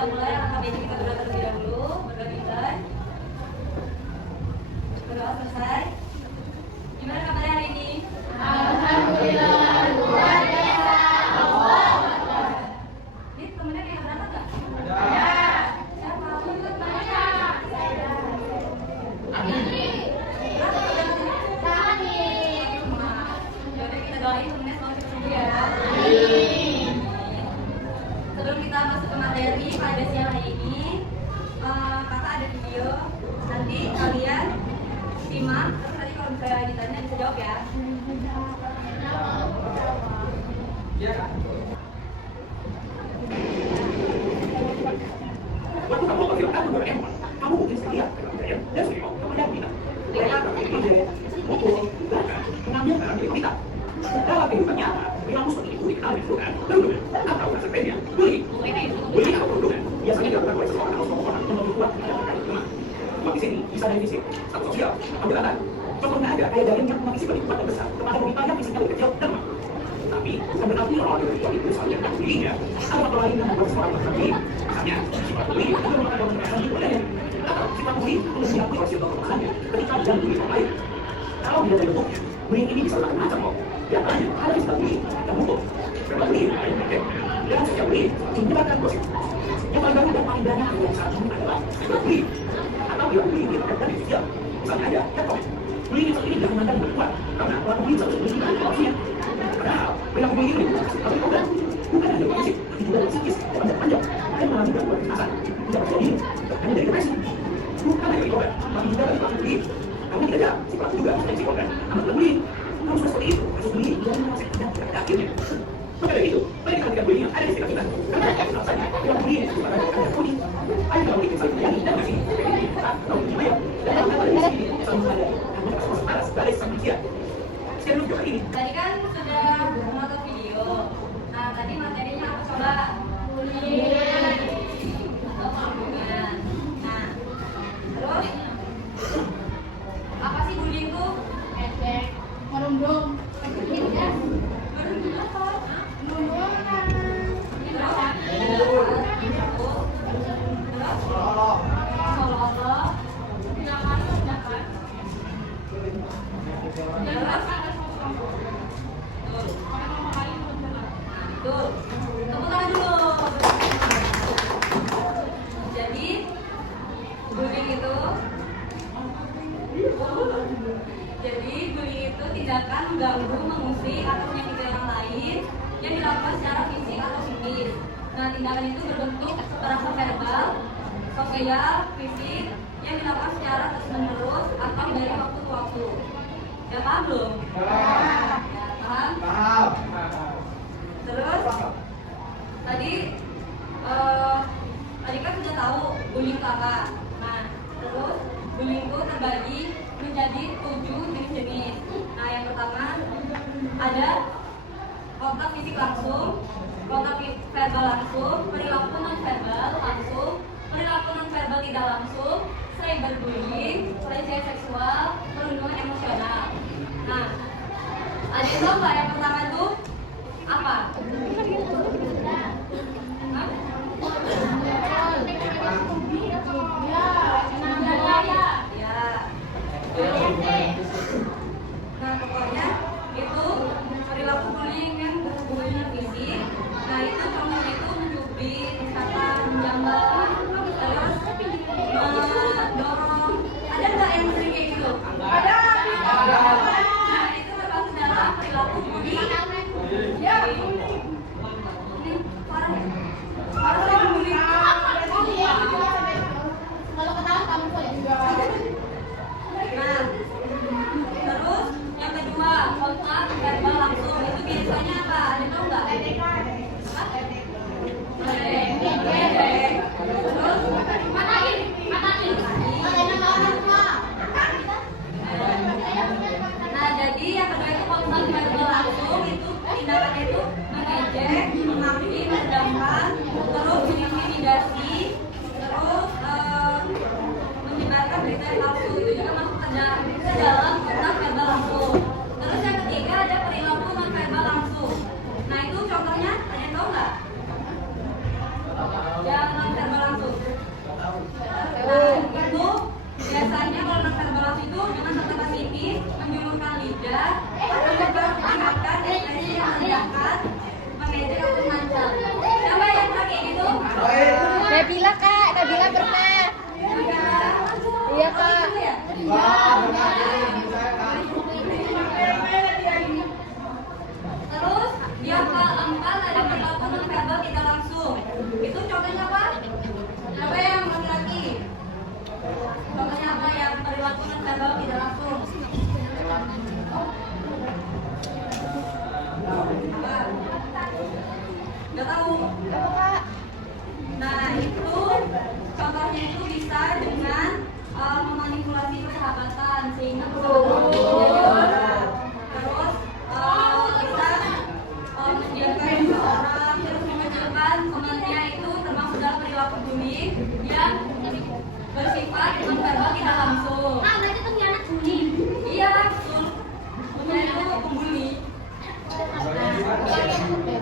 kita mulai langkah kita berdoa terlebih dahulu, berdoa dimulai. Berdoa selesai. Gimana kabarnya hari ini? Alhamdulillah luar biasa. Allah. Ini temennya kayak berangkat nggak? Ada. Siapa? Jadi kita doain temennya selalu cepat sembuh ya. Sebelum kita masuk ke materi pada siang hari ini, kakak ada video. Nanti kalian simak. Terus tadi kalau misalnya ditanya bisa jawab ya. Iya kan? Waktu kamu memperkirakan Doraemon, kamu mungkin sekalian ya, dan Suryo kepada kita. Mereka akan ide, pukul, bahkan mengambil barang dari wanita. Dalam kehidupan nyata, perilaku seperti itu dikenal dengan julukan perundungan atau konsekuensinya bullying. Bullying atau perundungan biasanya dilakukan oleh seseorang atau sekelompok orang untuk membuat tidak terkait teman. Sebab di sini bisa dari fisik, status sosial, pembelaan. Contohnya ada kayak jaring yang memiliki berlipat besar kepada wanita yang fisiknya lebih kecil dan lemah. Tapi bukan berarti orang yang itu saling yang bullyingnya. Ada faktor lain yang membuat seseorang terbully. Misalnya, sifat bullying itu merupakan konten kekerasan di badannya. Atau sifat bullying harus diakui oleh circle permasalahannya ketika dia bully orang lain. Kalau tidak ada bentuknya, bullying ini bisa bermacam kok. Di antaranya ada sifat bullying yang hukum, verbal bullying yang pendek, dan sosial bullying yang menyebabkan gosip. Yang paling baru dan paling banyak yang saat ini adalah cyber bullying atau yang bullying di internet dan di sosial. Misalnya ada catcalling. Bullying seperti ini tidak memandang berkuat karena pelaku bullying selalu memiliki informasinya. Padahal perilaku bullying ini bukan seperti organ, bukan hanya fisik, tapi juga psikis, panjang-panjang, dan mengalami gangguan kecemasan, tidak terjadi, bahkan dari depresi. Bukan hanya dari organ, tapi juga dari pelaku bullying. Karena tidak jarang si pelaku juga sering si organ amat bullying. Kalau sudah seperti itu, kasus bullying dan proses tidak pada akhirnya. Maka dari itu, mari kita hentikan bullying yang ada di sekitar kita. Karena alasannya, perilaku bullying itu bukan hanya bullying. Ayo kita bullying saling menyayangi dan kasih. Atau gimana? Dan kalau kita di sini selalu ada karena kasus panas dari sang manusia. Sekian dulu video ini. Tadi kan sudah menonton video. Nah, tadi materinya apa coba? Bullying. Perundungan. Nah, terus apa sih bullying itu? Ejek, merundung. Merundung apa? Merundungan. Terus? Seolah-olah. Tuh, tepuk tangan dulu. Jadi, bullying itu tindakan mengganggu, mengusik, atau menyakiti orang lain yang dilakukan secara fisik atau psikis. Nah, tindakan itu berbentuk kekerasan verbal, sosial, fisik yang dilakukan secara terus-menerus atau dari waktu ke waktu. Ya paham belum? Ya, paham? Paham. Terus tadi kan sudah tahu bullying itu apa. Nah, terus bullying itu terbagi menjadi 7 jenis-jenis. Nah, yang pertama ada kontak fisik langsung, kontak verbal langsung, perilaku non verbal langsung, perilaku non verbal tidak langsung, cyberbullying, pelecehan seksual, perundungan emosional. Nah, ada yang tahu nggak yang pertama itu apa? Nah, pokoknya itu perilaku bullying yang berhubungan dengan fisik. Nah, itu contohnya itu mencubit, misalkan menjambak, terus mendorong. Ada nggak yang sering kayak gitu? Ada. Nah, itu termasuk dalam perilaku bullying Terus yang keempat ada perilaku nonverbal tidak langsung. Itu contohnya apa? Apa yang laki-laki? Contohnya apa yang perilaku nonverbal tidak langsung? Apa? Nggak tahu. Nah itu contohnya itu bisa dengan memanipulasi persahabatan sehingga persahabatan menjadi orang. Terus bisa menjadikan seseorang terus menunjukkan temannya itu termasuk dalam perilaku bullying yang bersifat nonverbal tidak langsung. Berarti pengkhianat bullying. Iya betul. Temannya itu pembuli.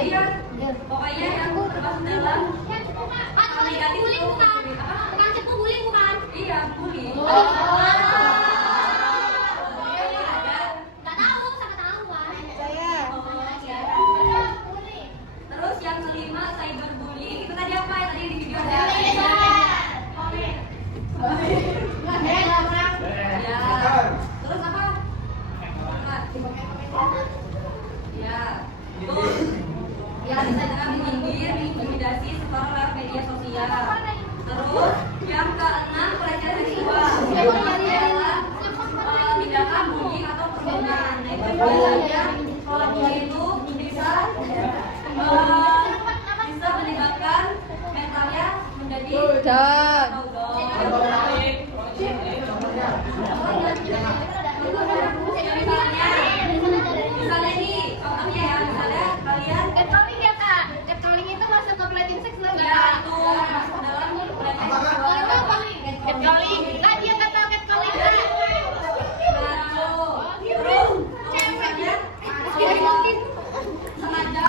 Iya. Pokoknya yang termasuk dalam negatif itu Bukan cepu bullying bukan? iya bully. Nggak tahu, sama tahu kan? Terus yang kelima cyberbullying itu tadi apa yang tadi di video ada? Ya. Terus apa? Ya. Betul. Ya bisa dengan menyindir, mengintimidasi seseorang lewat media sosial. Terus yang keenam pelecehan seksual. Itu adalah tindakan bullying atau perbudakan. Nah itu biasanya kalau bullying itu bisa menyebabkan mentalnya menjadi down. Misalnya nih, contohnya ya, misalnya kalian Catcalling ya kak? Catcalling itu masuk ke pelecehan seksual ya nggak? itu masuk dalam pelecehan seksual. Catcalling. Lah dia nggak tahu catcalling kak? Terus misalnya sengaja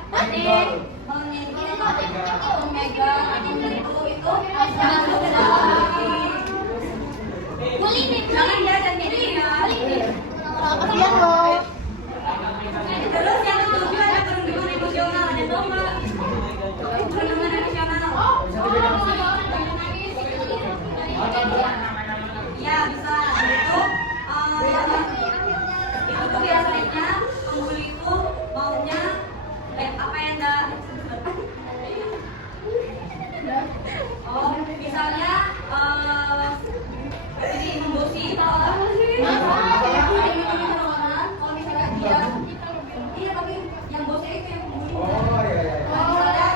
menyentuh, memegang, itu masuk ke dalam Bullying nih, jangan dia dan dia. kasihan loh. Terus yang ketujuh ada perundungan emosional, ada tau nggak? Perundungan emosional. Ya bisa. Itu tuh biasanya pembuli itu maunya apa yang enggak. Oh misalnya ini membosi kalau misalnya dia iya tapi yang bosnya itu yang pembuli. Kalau misalnya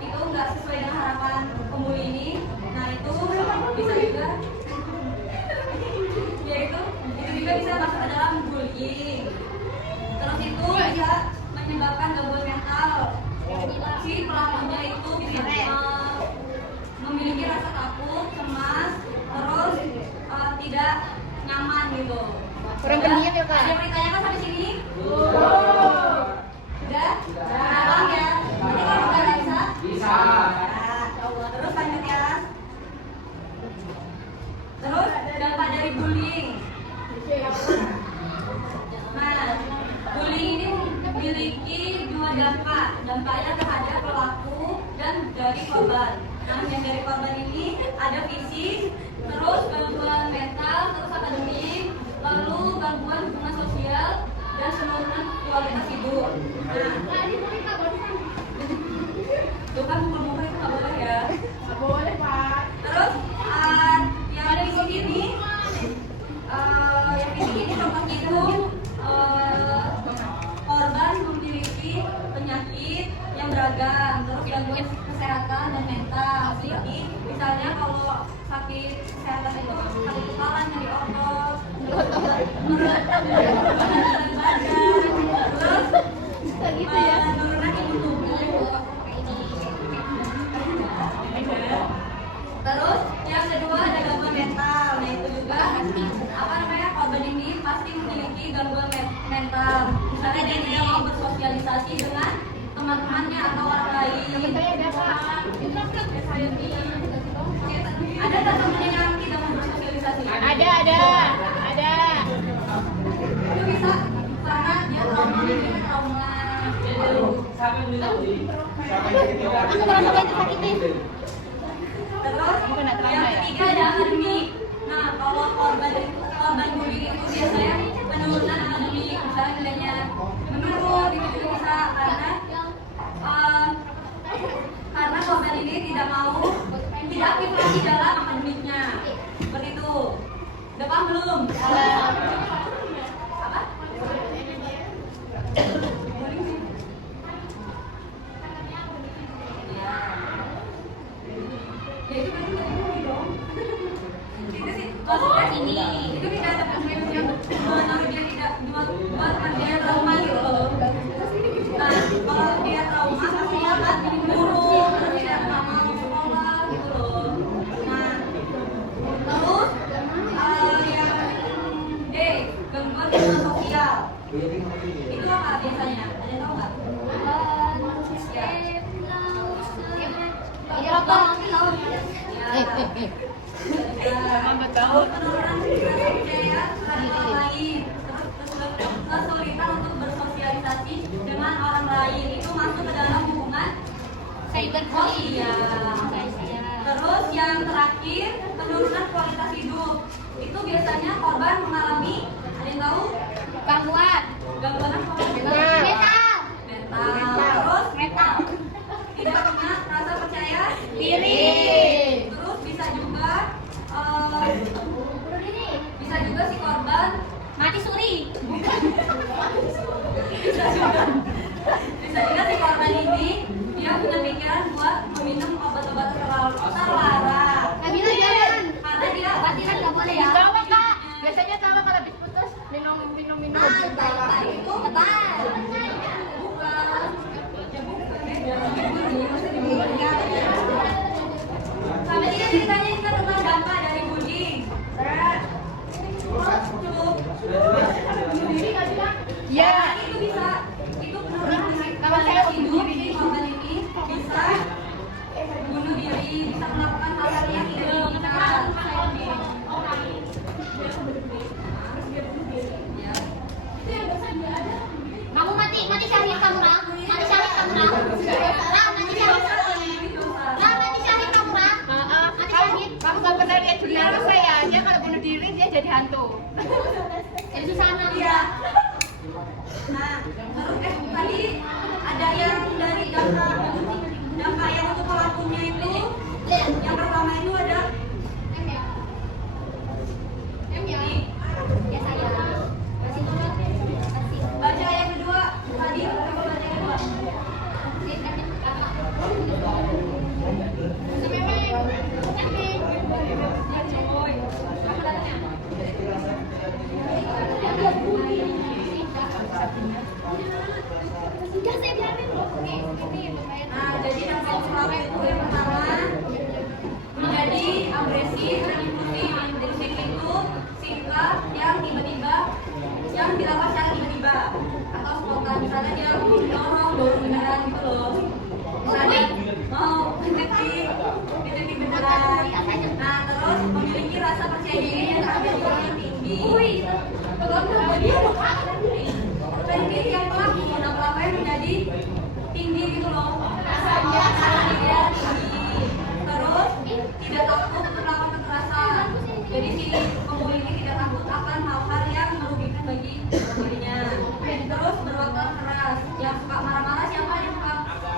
itu enggak sesuai dengan harapan pembuli ini, nah itu bisa juga ya itu juga bisa masuk ke dalam bullying. Terus itu bisa menyebabkan gangguan mental. Si pelakunya itu bisa memiliki rasa takut, cemas, terus tidak nyaman gitu. Kurang pendiam ya, Kak? Ada yang ditanyakan sampai sini? Udah? Gampang ya? Nanti kalau udah bisa? Bisa. Nah, terus lanjut ya. Terus dampak dari bullying. Nah, bullying ini memiliki dua dampak. Dampaknya terhadap pelaku dan dari korban. Nah, yang dari korban ini ada fisik, terus gangguan mental, terus akademik, lalu gangguan hubungan sosial dan penurunan kualitas hidup. Nah, itu kan muka-muka itu nggak boleh ya. Nggak boleh, Pak. Terus yang fisik ini, contohnya itu korban memiliki penyakit yang beragam, terus gangguan kesehatan dan mental, psikis. Misalnya kalau sakit kesehatan itu sakit kepala, nyeri otot, penurunan imun tubuh. Terus yang kedua ada gangguan mental. Nah itu juga korban ini pasti memiliki gangguan mental. Misalnya dia tidak mau bersosialisasi dengan teman-temannya atau orang lain. Ada tak temannya yang tidak mau bersosialisasi? Ada. Itu bisa karena dia trauma. Terus yang ketiga ada akademik. Nah, kalau korban bullying itu biasanya penurunan akademik, misalnya nilainya menurun, itu juga bisa karena korban ini tidak aktif lagi dalam akademiknya. Seperti itu. Udah paham belum? Apa? Ya itu kan dong. Itu sih. Maksudnya ini itu tidak ada konsekuensi yang menaruh dia tidak buat dia trauma gitu loh. Nah, kalau dia trauma pasti akan buruk, tidak mau sekolah gitu loh. Nah, terus yang D, gangguan emosi sosial. Itu apa biasanya? Ada yang tahu nggak? Penurunan percaya terhadap orang lain, kesulitan untuk bersosialisasi dengan orang lain, itu masuk ke dalam hubungan sosial. Terus yang terakhir, penurunan kualitas hidup, itu biasanya korban mengalami, ada yang tahu? Gangguan apa? Mental. Terus tidak punya rasa percaya diri. Terus bisa juga si korban mati suri. Bisa juga si korban ini dia punya pikiran buat meminum obat-obatan terlarang. Karena dia batiran nggak boleh ya. Tawa kak, biasanya tawa kalau habis putus minum. Itu bukan. Sampai tidak ceritanya juga tentang dampak dari bullying. Cukup. Ya. Itu bisa, itu kualitas hidup di korban ini bisa bunuh diri, bisa melakukan hal-hal yang tidak diinginkan. Kamu mati syahid kamu nak. Mati syahid kamu nak. Kamu gak pernah lihat jurnal saya, dia kalau bunuh diri dia jadi hantu. Jadi sana. Iya. Nah, terus tadi ada yang dari dampak yang untuk pelakunya itu, yang pertama itu ada baca yang kedua tadi, apa baca yang kedua? Nah, jadi dampak pelaku itu yang pertama menjadi agresif dan impulsif. Agresif itu sikap yang tiba-tiba, yang dilakukan secara tiba-tiba atau spontan. Misalnya dia dorong beneran gitu loh. Misalnya mau detektif beneran. Nah, terus memiliki rasa percaya diri yang sangat tinggi. Jadi yang pelaku, yang menjadi tinggi gitu loh. Rasa dia tinggi. Terus tidak takut untuk melakukan kekerasan. Jadi si pembuli ini tidak takut akan hal-hal yang merugikan bagi dirinya. Terus berwatak keras. Yang suka marah-marah, siapa yang suka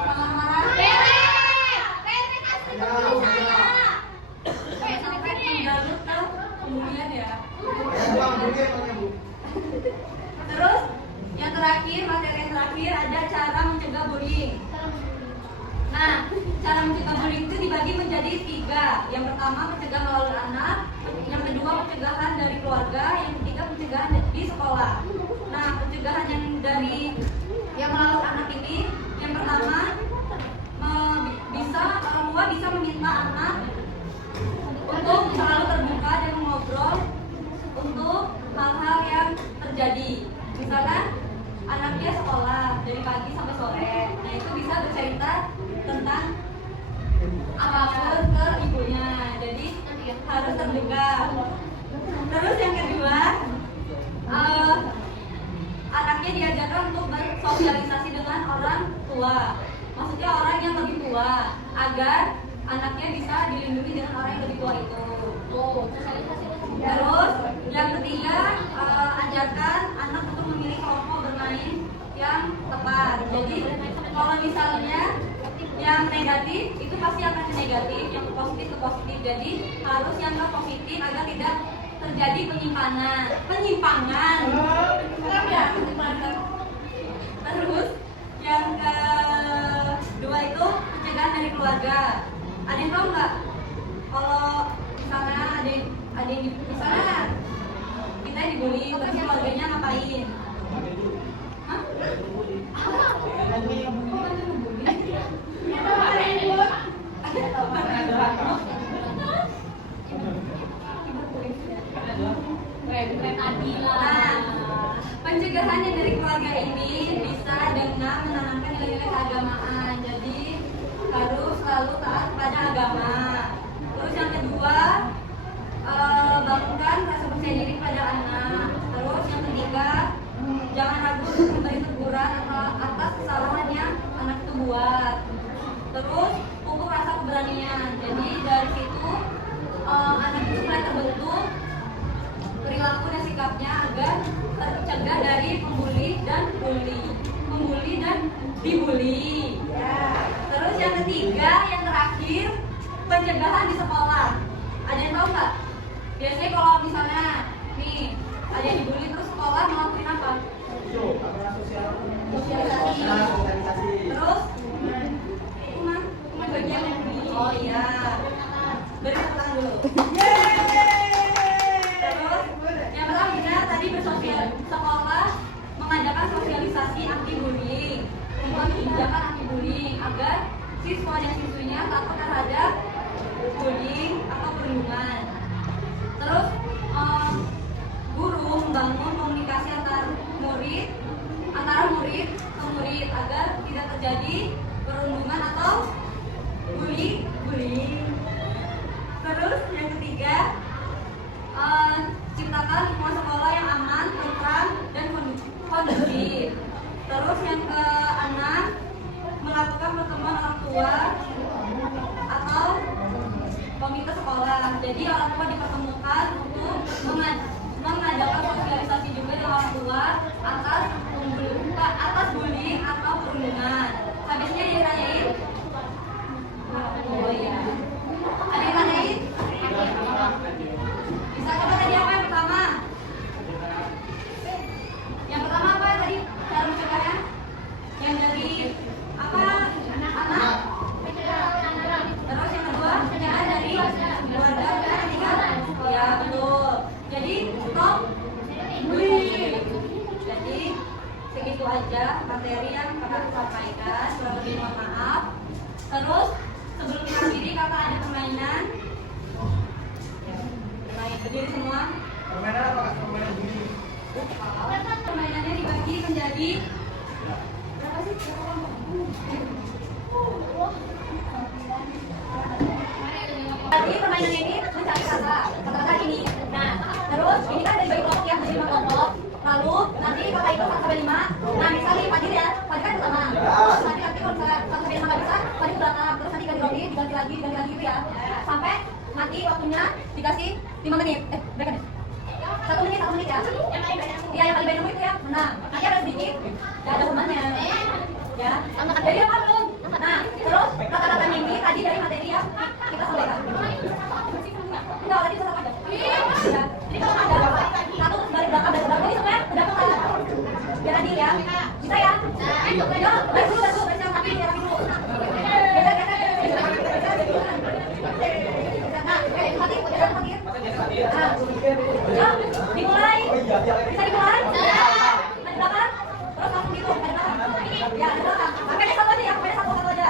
marah-marah? Sampai mengganggu ke pembulian ya. Terus yang terakhir, materi yang terakhir ada cara mencegah bullying. Nah, cara mencegah bullying itu dibagi menjadi 3. Yang pertama mencegah melalui anak, yang kedua pencegahan dari keluarga, yang ketiga pencegahan di sekolah. Nah, pencegahan yang melalui anak ini, yang pertama orang tua bisa meminta anak untuk selalu terbuka dan mengobrol untuk hal-hal yang terjadi. Misalkan anaknya sekolah dari pagi sampai sore, nah itu bisa bercerita tentang apapun ke ibunya, jadi harus terbuka. Terus yang kedua, anaknya diajarkan untuk bersosialisasi dengan orang tua, maksudnya orang yang lebih tua, agar anaknya bisa dilindungi dengan orang yang lebih tua itu. Tuh, sosialisasi Terus yang ketiga, ajarkan anak untuk memilih kelompok bermain yang tepat. Jadi kalau misalnya yang negatif itu pasti akan negatif, yang positif ke positif. Jadi harus yang ke positif agar tidak terjadi penyimpangan. Terus yang kedua itu pencegahan dari keluarga. Ada yang tahu nggak? Kalau misalnya ada yang misalnya kita dibully, terus keluarganya ngapain? Hah? Nah, pencegahannya dari keluarga ini bisa dengan menanamkan nilai-nilai keagamaan. Jadi harus selalu taat pada agama. Terus yang kedua, bangunkan rasa percaya diri pada anak. Terus yang ketiga, jangan ragu untuk memberi teguran atas kesalahan yang anak itu buat. Terus pupuk rasa keberanian. Jadi dari situ anak itu mulai terbentuk perilaku dan sikapnya agar tercegah dari membuli dan dibully. Terus yang ketiga, yang terakhir, pencegahan di sekolah. Ada yang tahu nggak? Biasanya kalau misalnya nih ada yang dibully terus sekolah ngelakuin apa? Sosialisasi. Terus bagian membuli. Oh iya. Beri tepuk tangan dulu. Terus yang pertama tadi sekolah mengadakan sosialisasi anti bullying, membuat kebijakan anti bullying agar siswa dan siswinya takut terhadap bullying atau perundungan. Terus guru membangun komunikasi antara murid ke murid agar tidak terjadi perundungan atau bullying. Terus yang ketiga, ciptakan lingkungan sekolah yang aman, tentram, dan kondusif. Terus yang keenam, melakukan pertemuan orang tua atau komite sekolah. Jadi orang tua dipertemukan untuk mengadakan sosialisasi juga dengan orang tua atas bullying atau perundungan. Habisnya dirayain. Oh iya. Ada yang tanyain? Bisa coba tadi apa yang pertama? Yang pertama apa tadi cara mencegahnya? Yang dari apa? Anak. Terus yang kedua, pencegahan dari keluarga. Yang ketiga, ya betul. Jadi stop bullying. Jadi segitu aja materi yang kakak sampaikan. Kurang lebih mohon maaf. Terus sebelum mengakhiri kakak ada permainan. Berdiri semua. Permainan apa? Permainan bunyi. Permainannya dibagi menjadi berapa sih? Jadi permainan ini mencari kata ini. Nah, terus ini kan dari bagi kelompok ya, jadi 5 kelompok. Lalu nanti kakak itu 1 sampai 5. Nah, misalnya Fadil ya, Fadil kan pertama. Terus nanti kalau misalnya 1 sampai 5 nggak bisa, Fadil belakang. Terus nanti diganti lagi gitu ya. Sampai nanti waktunya dikasih 5 menit. Berapa nih? 1 menit ya. Iya, yang paling banyak itu ya. Nah, nanti ada sedikit. Ya ada rumahnya. Ya. Jadi apa belum? Nah, terus kata-katanya ini tadi dari materi ya kita sampaikan. Enggak, tadi kita sampaikan. Ya. Jadi kalau ada satu terus balik belakang dari belakang ini sebenarnya udah apa? Biar adil ya. Bisa ya? Ayo, balik dulu, baca kaki ya dulu. Dimulai. Bisa dimulai? Di belakang. Terus langsung gitu. Ya, di belakang. Sampai satu aja ya, sampai satu aja.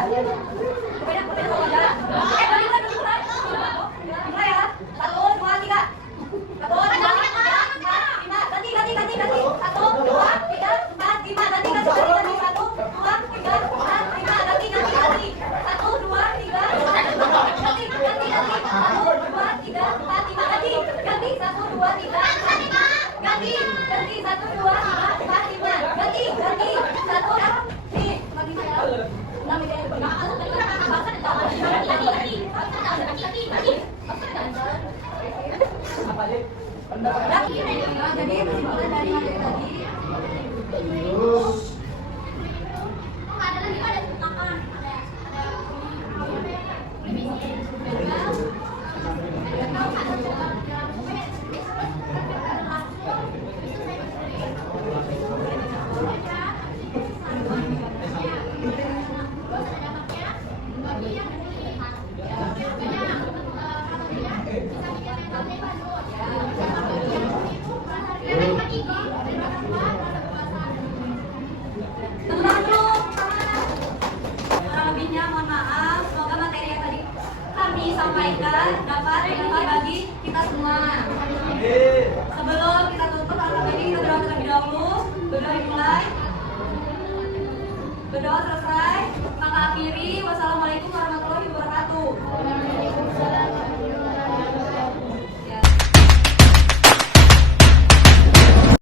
Nah, jadi kesimpulan dari materi tadi, tenang dulu, kurang lebihnya mohon maaf. Semoga materi yang tadi kami sampaikan dapat bermanfaat bagi kita semua. Sebelum kita tutup acara ini, kita berdoa terlebih dahulu. Berdoa dimulai. Berdoa selesai.